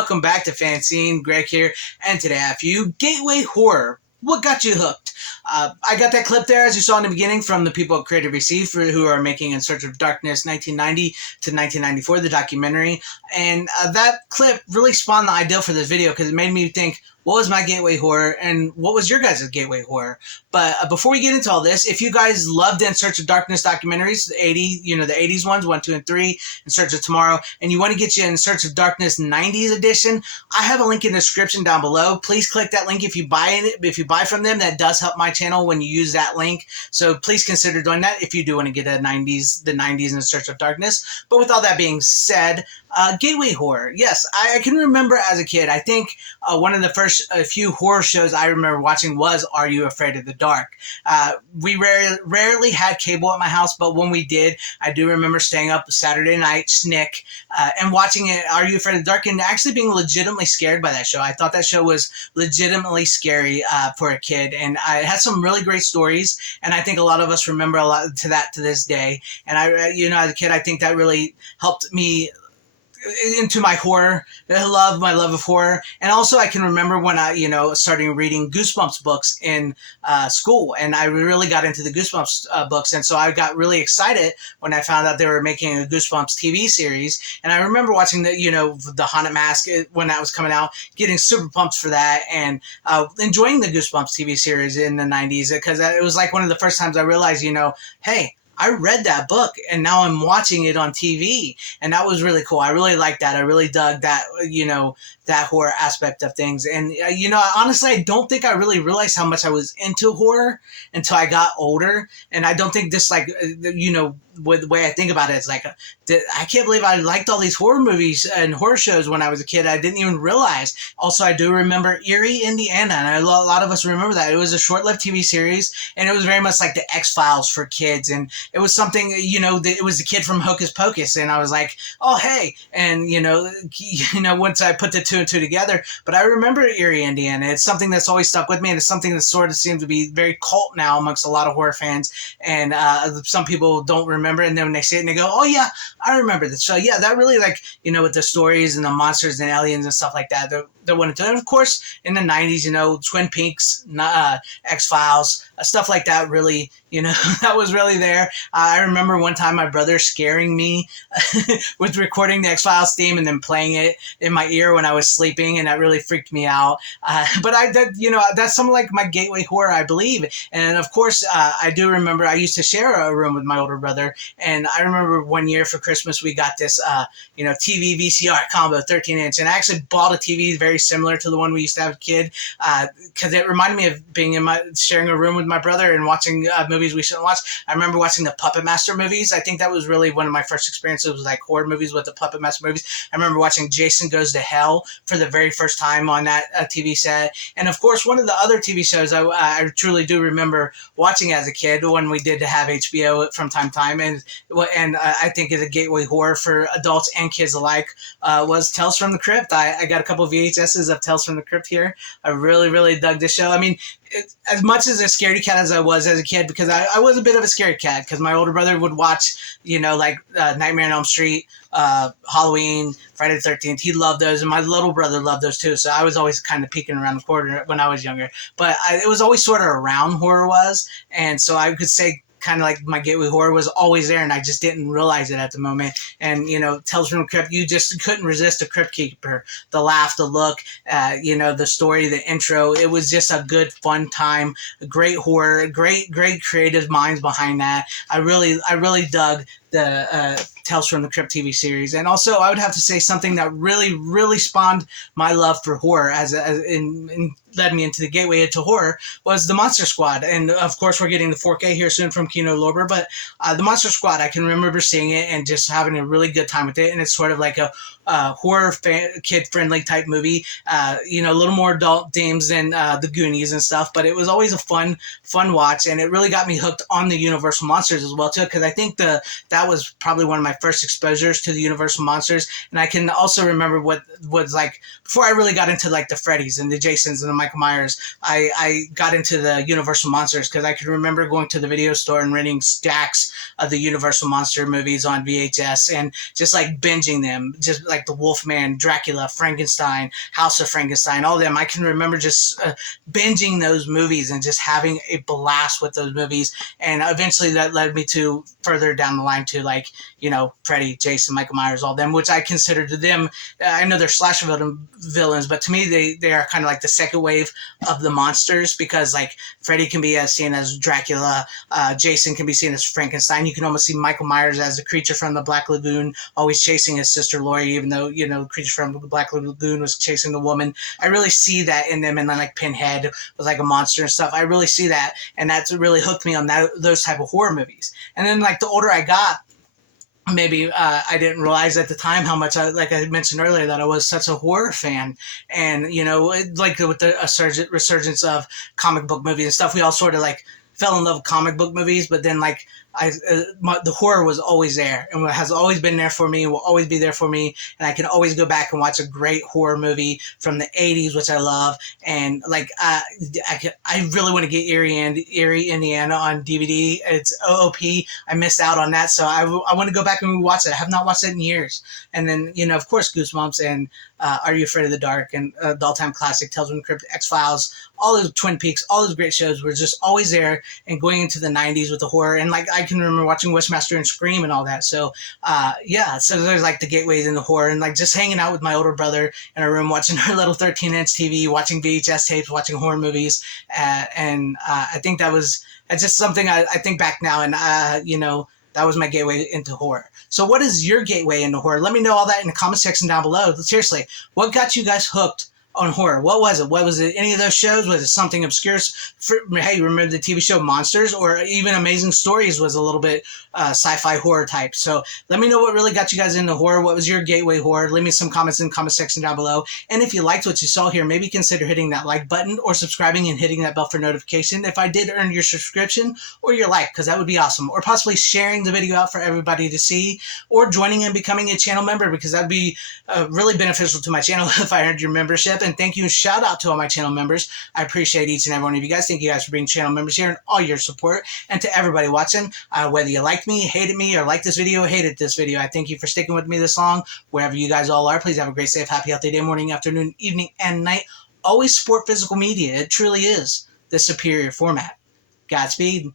welcome back to FanZcene. Greg here, and today I have for you Gateway Horror. What got you hooked? I got that clip there, as you saw in the beginning, from the people at Creative Receive who are making In Search of Darkness 1990 to 1994, the documentary. And that clip really spawned the idea for this video because it made me think, what was my gateway horror and what was your guys' gateway horror? But before we get into all this, if you guys loved In Search of Darkness documentaries, the 80s ones, 1, 2, and 3, In Search of Tomorrow, and you want to get you In Search of Darkness 90s edition, I have a link in the description down below. Please click that link if you buy it. If you buy from them, that does help my channel when you use that link. So please consider doing that if you do want to get the 90s In Search of Darkness. But with all that being said, gateway horror. Yes, I can remember as a kid, I think one of the first few horror shows I remember watching was Are You Afraid of the Dark? We rarely had cable at my house, but when we did, I do remember staying up Saturday night, SNIC, and watching it, Are You Afraid of the Dark? And actually being legitimately scared by that show. I thought that show was legitimately scary for a kid, and it had some really great stories, and I think a lot of us remember a lot to that to this day. And as a kid, I think that really helped me into my horror, my love of horror. And also I can remember when I, starting reading Goosebumps books in school, and I really got into the Goosebumps books. And so I got really excited when I found out they were making a Goosebumps TV series. And I remember watching the Haunted Mask when that was coming out, getting super pumped for that, and enjoying the Goosebumps TV series in the 90s, because it was like one of the first times I realized, hey, I read that book and now I'm watching it on TV, and that was really cool. I really liked that. I really dug that, that horror aspect of things. And, honestly, I don't think I really realized how much I was into horror until I got older. And I don't think this, the way I think about it is like, I can't believe I liked all these horror movies and horror shows when I was a kid. I didn't even realize. Also, I do remember Erie, Indiana, and a lot of us remember that. It was a short-lived TV series, and it was very much like the X-Files for kids. And it was something, it was the kid from Hocus Pocus, and I was like, oh, hey. And, once I put the two and two together, but I remember Erie, Indiana. It's something that's always stuck with me, and it's something that sort of seems to be very cult now amongst a lot of horror fans, and some people don't remember, and then when they see it and they go, oh yeah, I remember this. So yeah, that really, with the stories and the monsters and aliens and stuff like that, that went into it. And of course, in the 90s, Twin Peaks, X-Files, stuff like that really, that was really there. I remember one time my brother scaring me with recording the X-Files theme and then playing it in my ear when I was sleeping, and that really freaked me out. But that's some like my gateway horror, I believe. And of course, I do remember I used to share a room with my older brother, and I remember one year for Christmas we got this, TV VCR combo, 13-inch, and I actually bought a TV very similar to the one we used to have as a kid, because it reminded me of being sharing a room with my brother and watching movies we shouldn't watch. I remember watching the Puppet Master movies. I think that was really one of my first experiences with horror movies, with the Puppet Master movies. I remember watching Jason Goes to Hell for the very first time on that TV set. And of course, one of the other TV shows I truly do remember watching as a kid, when we did have HBO from time to time, and I think is a gateway horror for adults and kids alike, was Tales from the Crypt. I got a couple of VHSs of Tales from the Crypt here. I really, really dug this show. I mean, as much as a scaredy cat as I was as a kid, because I was a bit of a scaredy cat, because my older brother would watch, Nightmare on Elm Street, Halloween, Friday the 13th. He loved those, and my little brother loved those too. So I was always kind of peeking around the corner when I was younger. But it was always sort of around horror was, and so I could say kind of like my gateway horror was always there, and I just didn't realize it at the moment. And Tales from the Crypt, you just couldn't resist the Crypt Keeper, the laugh, the look, the story, the intro. It was just a good fun time, great horror, great creative minds behind that. I really dug the Tales from the Crypt TV series. And also, I would have to say something that really, really spawned my love for horror and led me into the gateway into horror was the Monster Squad. And of course, we're getting the 4K here soon from Kino Lorber, but the Monster Squad, I can remember seeing it and just having a really good time with it. And it's sort of like a horror kid-friendly type movie, a little more adult themes than the Goonies and stuff, but it was always a fun watch, and it really got me hooked on the Universal Monsters as well too, because I think that was probably one of my first exposures to the Universal Monsters. And I can also remember what was like before I really got into like the Freddys and the Jasons and the Michael Myers. I got into the Universal Monsters because I can remember going to the video store and renting stacks of the Universal Monster movies on VHS and just like binging them, just like like the Wolfman, Dracula, Frankenstein, House of Frankenstein, all of them. I can remember just binging those movies and just having a blast with those movies. And eventually that led me to further down the line to like, Freddy, Jason, Michael Myers, all them, which I consider to them, I know they're slasher villains, but to me they are kind of like the second wave of the monsters, because like Freddy can be seen as Dracula, Jason can be seen as Frankenstein. You can almost see Michael Myers as the creature from the Black Lagoon, always chasing his sister Laurie, even though the creature from the Black Lagoon was chasing the woman. I really see that in them, and then like Pinhead was like a monster and stuff. I really see that, and that's really hooked me on those type of horror movies. And then like the older I got, maybe I didn't realize at the time how much like I mentioned earlier, that I was such a horror fan. And like with the resurgence of comic book movies and stuff, we all sort of like fell in love with comic book movies. But then like the horror was always there, and has always been there for me, will always be there for me. And I can always go back and watch a great horror movie from the 80s, which I love. And like I really want to get Erie, Indiana on DVD. It's OOP. I missed out on that, so I want to go back and watch it. I have not watched it in years. And then of course Goosebumps, and Are You Afraid of the Dark, and the all-time classic Tales from the Crypt, X-Files, all those Twin Peaks, all those great shows were just always there. And going into the 90s with the horror, and like I can remember watching Wishmaster and Scream and all that. So so there's like the gateways in the horror, and like just hanging out with my older brother in a room, watching our little 13-inch TV, watching VHS tapes, watching horror movies. And I think that's just something I think back now, and that was my gateway into horror. So what is your gateway into horror? Let me know all that in the comment section down below. Seriously, what got you guys hooked on horror? What was it? What was it? Any of those shows? Was it something obscure? Hey, remember the TV show Monsters? Or even Amazing Stories was a little bit sci-fi horror type. So let me know what really got you guys into horror. What was your gateway horror? Leave me some comments in the comment section down below. And if you liked what you saw here, maybe consider hitting that like button, or subscribing and hitting that bell for notification if I did earn your subscription or your like, because that would be awesome. Or possibly sharing the video out for everybody to see, or joining and becoming a channel member, because that would be really beneficial to my channel if I earned your membership. And thank you, and shout out to all my channel members. I appreciate each and every one of you guys. Thank you guys for being channel members here and all your support. And to everybody watching, whether you liked me, hated me, or liked this video, or hated this video, I thank you for sticking with me this long. Wherever you guys all are, please have a great, safe, happy, healthy day, morning, afternoon, evening, and night. Always support physical media. It truly is the superior format. Godspeed.